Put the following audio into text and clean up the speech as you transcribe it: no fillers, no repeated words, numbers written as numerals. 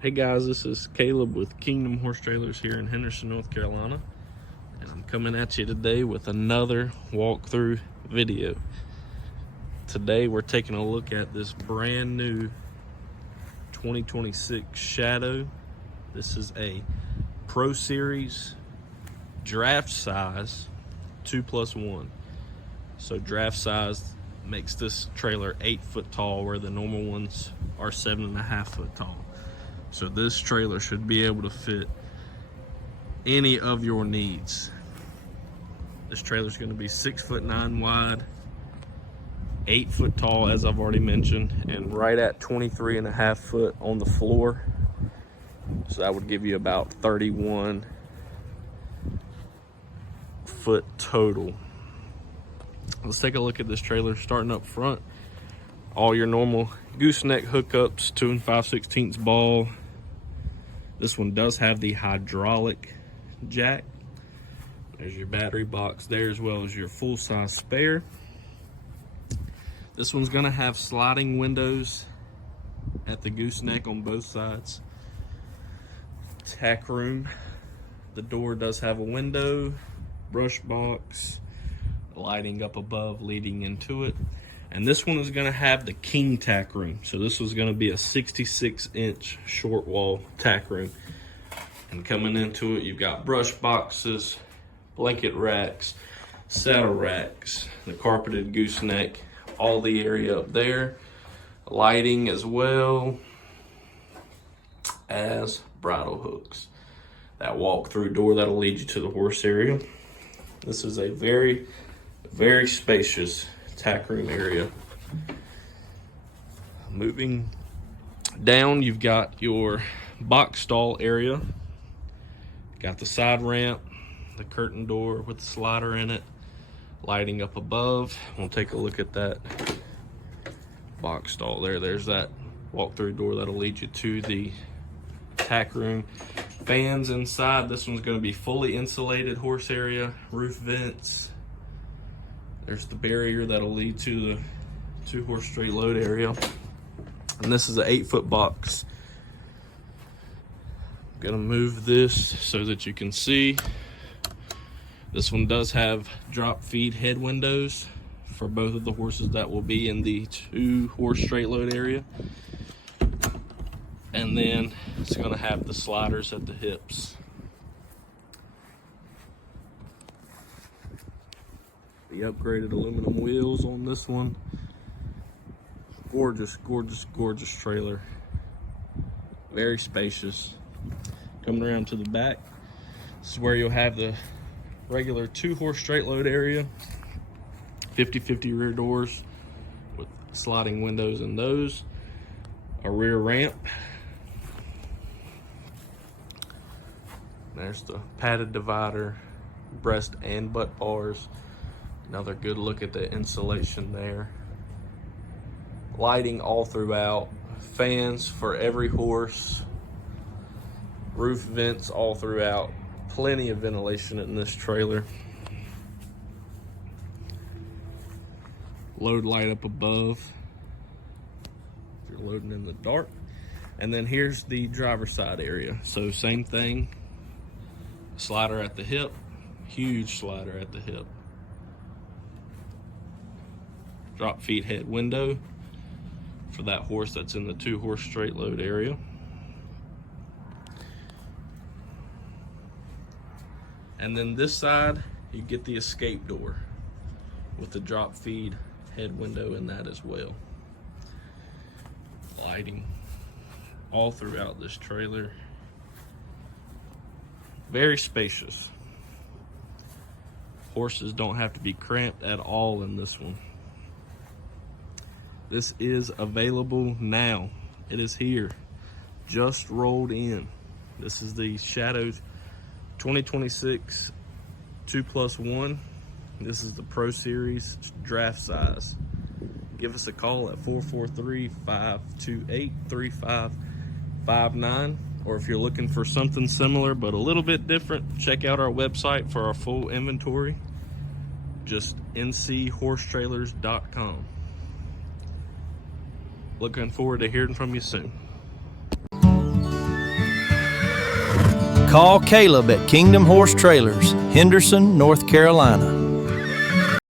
Hey guys, this is Caleb with Kingdom Horse Trailers here in Henderson, North Carolina, and I'm coming at you today with another walkthrough video. Today we're taking a look at this brand new 2026 Shadow. This is a Pro Series draft size 2+1. So draft size makes this trailer 8 foot tall, where the normal ones are 7.5 foot tall. So this trailer should be able to fit any of your needs. This trailer is going to be 6'9" wide, 8 foot tall, as I've already mentioned, and right at 23.5 foot on the floor. So that would give you about 31 foot total. Let's take a look at this trailer. Starting up front, all your normal gooseneck hookups, 2 5/16 ball. This one does have the hydraulic jack. There's your battery box there, as well as your full-size spare. This one's gonna have sliding windows at the gooseneck on both sides. Tack room. The door does have a window, brush box, lighting up above leading into it. And this one is going to have the king tack room. So this was going to be a 66-inch short wall tack room. And coming into it, you've got brush boxes, blanket racks, saddle racks, the carpeted gooseneck, all the area up there, lighting as well as bridle hooks. That walk-through door that'll lead you to the horse area. This is a very, very spacious tack room area. Moving down, you've got your box stall area. Got the side ramp, the curtain door with the slider in it, lighting up above. We'll take a look at that box stall there. There's that walk-through door that'll lead you to the tack room. Fans inside. This one's going to be fully insulated horse area, roof vents. There's the barrier that'll lead to the 2-horse straight load area. And this is an 8-foot box. I'm gonna move this so that you can see. This one does have drop feed head windows for both of the horses that will be in the 2-horse straight load area. And then it's gonna have the sliders at the hips. The upgraded aluminum wheels on this one. Gorgeous, gorgeous, gorgeous trailer. Very spacious. Coming around to the back, this is where you'll have the regular 2-horse straight load area. 50/50 rear doors with sliding windows in those. A rear ramp. There's the padded divider, breast and butt bars. Another good look at the insulation there. Lighting all throughout. Fans for every horse. Roof vents all throughout. Plenty of ventilation in this trailer. Load light up above if you're loading in the dark. And then here's the driver's side area. So same thing. Slider at the hip. Huge slider at the hip. Drop feed head window for that horse that's in the 2-horse straight load area. And then this side, you get the escape door with the drop feed head window in that as well. Lighting all throughout this trailer. Very spacious. Horses don't have to be cramped at all in this one. This is available now. It is here. Just rolled in. This is the Shadow 2026 2+1. This is the Pro Series draft size. Give us a call at 443-528-3559. Or if you're looking for something similar but a little bit different, check out our website for our full inventory. Just nchorsetrailers.com. Looking forward to hearing from you soon. Call Caleb at Kingdom Horse Trailers, Henderson, North Carolina.